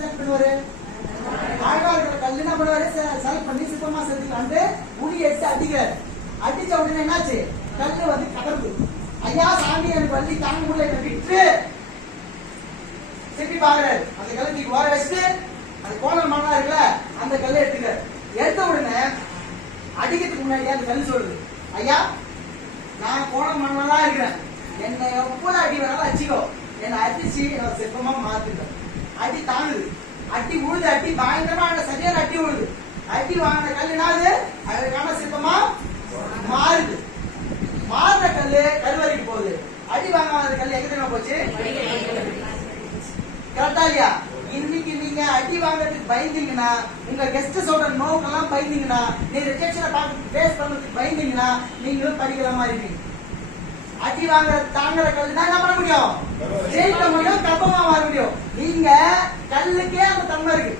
Select பண்ணுவாரு? அழகா இருக்கிற கல் என்ன பண்ணுவாரு? செலக்ட் பண்ணி சிற்பமா செதுக்கலான்ட்டு உளி எடுத்து அடிக்கிறாரு. அடிச்ச உடனே என்னாச்சு? கல்லு வந்து கடந்து, ஐயா சாமி எனக்கு வள்ளி தாங்க முடியல, என்ன விட்டு திருப்பி பாக்குறாரு. அந்த கல்லை தூக்கி ஓர வச்சுட்டு அது கோணல் மண்ணா இருக்குல்ல அந்த கல்லை எடுத்துக்கிறாரு. எடுத்த உடனே அடிக்கிறதுக்கு முன்னாடி அந்த கல் சொல்லுது, ஐயா நான் கோணல் மண்ணா தான் இருக்கிறேன், என்னை எவ்வளவு அடி வேணாலும் அடிச்சுக்கோ, என்னை அடிச்சு என்னோட சிற்பமா மாத்துட்டேன். அடி தாங்குது, அடி உழுது, அடி பயங்கரமா சரியான அடி உழுது. அடி வாங்கின கல் என்னாது? அழகான சிற்பமா மாறுது. மாறுற கல்லு கல்வரைக்கு போகுது. அடி வாங்காத கல் எங்க தெரியுமா போச்சு? கரெக்டா இல்லையா? இன்னைக்கு நீங்க அடி வாங்குறதுக்கு பயந்தீங்கன்னா, உங்க கெஸ்ட் சொல்ற நோக்கெல்லாம் பயந்தீங்கன்னா, நீங்க ரிஜெக்ஷனை பார்த்து ஃபேஸ் பண்றதுக்கு பயந்தீங்கன்னா நீங்களும் படிக்கலாமா இருப்பீங்க. அடி வாங்குற தாங்குற கல் தான் என்ன பண்ண முடியும்? ஜெயிக்க முடியும், கப்பமா மாற முடியும். நீங்க கல்லுக்கே அந்த தன்மை இருக்கு,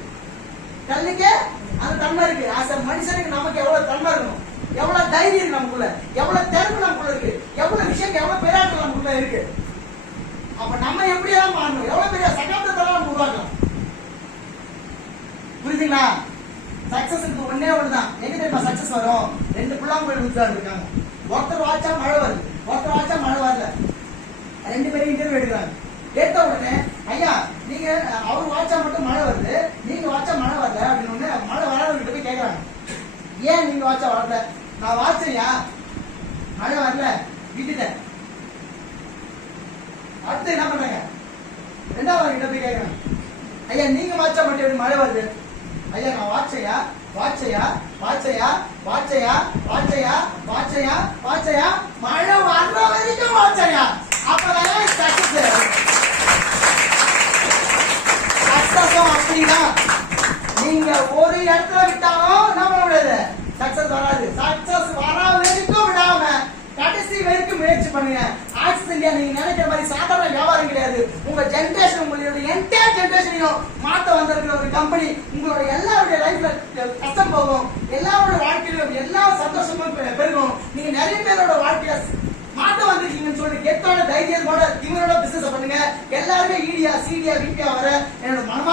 கல்லுக்கே அந்த தன்மை இருக்கு. ஆஸ் அ மனுஷனுக்கு நமக்கு எவ்வளவு தன்மை இருக்கணும், எவ்வளவு தைரியம் இருக்கு நமக்குள்ள, எவ்வளவு திறமை நமக்குள்ள இருக்கு, எவ்வளவு விஷயம், எவ்வளவு பேராற்றல் நமக்குள்ள இருக்கு. அப்ப நம்ம எப்படி எல்லாம் மாறணும், எவ்வளவு பெரிய சகாப்தத்தெல்லாம் உருவாக்கலாம். புரியுதுங்களா? சக்சஸ் ஒன்னே ஒண்ணுதான். எங்க தெரியுமா சக்சஸ் வரும்? ரெண்டு புள்ளாங்குழல் ஊத்துறாரு இருக்காங்க. ஒருத்தர் வாச்சா மழை வருது, ஒருத்தர் வாச்சா மழை வரல. ரெண்டு பேரும் இன்டர்வியூ எடுக்கிறாங்க. எடுத்த உடனே ஐயா நீங்க அவர் வாச்சா மட்டும் மழை வருது, நீங்க வாச்சா மழை வரல அப்படின்னு மழை வராதவர்கிட்ட போய் கேட்கறாங்க, ஏன் நீங்க வாச்சா வரல? நான் வாச்சையா மழை வரல விட்டுட்டேன். அடுத்து என்ன பண்றாங்க? ரெண்டாவது கிட்ட போய் கேட்கறாங்க, ஐயா நீங்க வாச்சா மட்டும் எப்படி மழை வருது? ஐயா நான் வாச்சையா வாச்சையா வாச்சையா வாச்சையா வாச்சையா வாச்சையா வாச்சையா மழை வர்ற வரைக்கும் வாச்சையா. அப்பதான் சக்சஸ். சக்சஸும் அப்படிதான். நீங்க ஒரு இடத்துல விட்டாலும் என்ன பண்ண முடியாது, சக்சஸ் வராது. சக்சஸ் வர வரைக்கும் விடாம கடைசி வரைக்கும் முயற்சி பண்ணுங்க. ஆக்சிஸ் இந்தியா நீங்க நினைக்கிற மாதிரி சாதாரண வியாபாரம் கிடையாது. உங்க ஜெனரேஷன், உங்களுடைய என்டையர் ஜெனரேஷனையும் மாத்த வந்திருக்கிற ஒரு கம்பெனி. உங்களோட எல்லாருடைய லைஃப்ல கஷ்டம் போகும், எல்லாரோட வாழ்க்கையிலும் எல்லா சந்தோஷமும் பெருகும். நீங்க நிறைய பேரோட வாழ்க்கைய மாத்த வந்திருக்கீங்கன்னு சொல்லி கெத்தோட தைரியத்தோட இவரோட பிசினஸ் பண்ணுங்க. எல்லாருமே ஈடியா சீடியா வீட்டியா வர என்னோட மனமா